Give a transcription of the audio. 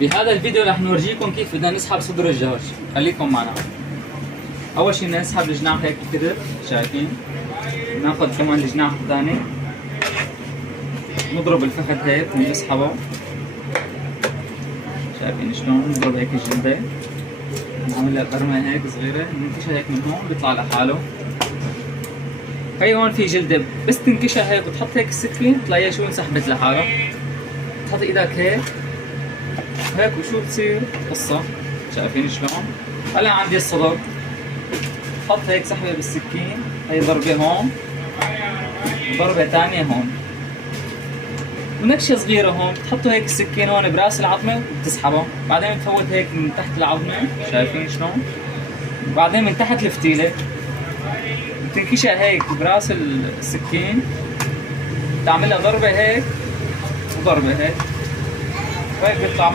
بهذا الفيديو رح نورجيكم كيف بدنا نسحب صدر الجرش. خليكم معنا. اول شيء بدنا نسحب الجناح هيك كده، شايفين؟ ناخذ كمان الجناح الثاني، نضرب الفخذ هيك ونسحبه. شايفين شلون؟ نضرب هيك الجلده، نعمل لها قرمه هيك صغيره، ننكشها هيك من هون بيطلع لحاله. هي هون في جلده، بس تنكشها هيك وتحط هيك السكين تلاقيها شو انسحبت لحالها. تحط ايدك هيك هيك وشو بتصير قصة. شايفين شلون؟ هلا عندي الصدر، حط هيك سحبة بالسكين، هي ضربة هون، ضربة ثانية هون، ونكشة صغيرة هون، بتحطوا هيك السكين هون براس العظمة وبتسحبه، بعدين بتفوت هيك من تحت العظمة، شايفين شلون؟ بعدين من تحت الفتيلة بتنكشها هيك براس السكين، بتعملها ضربة هيك وضربة هيك، وهيك بيطلع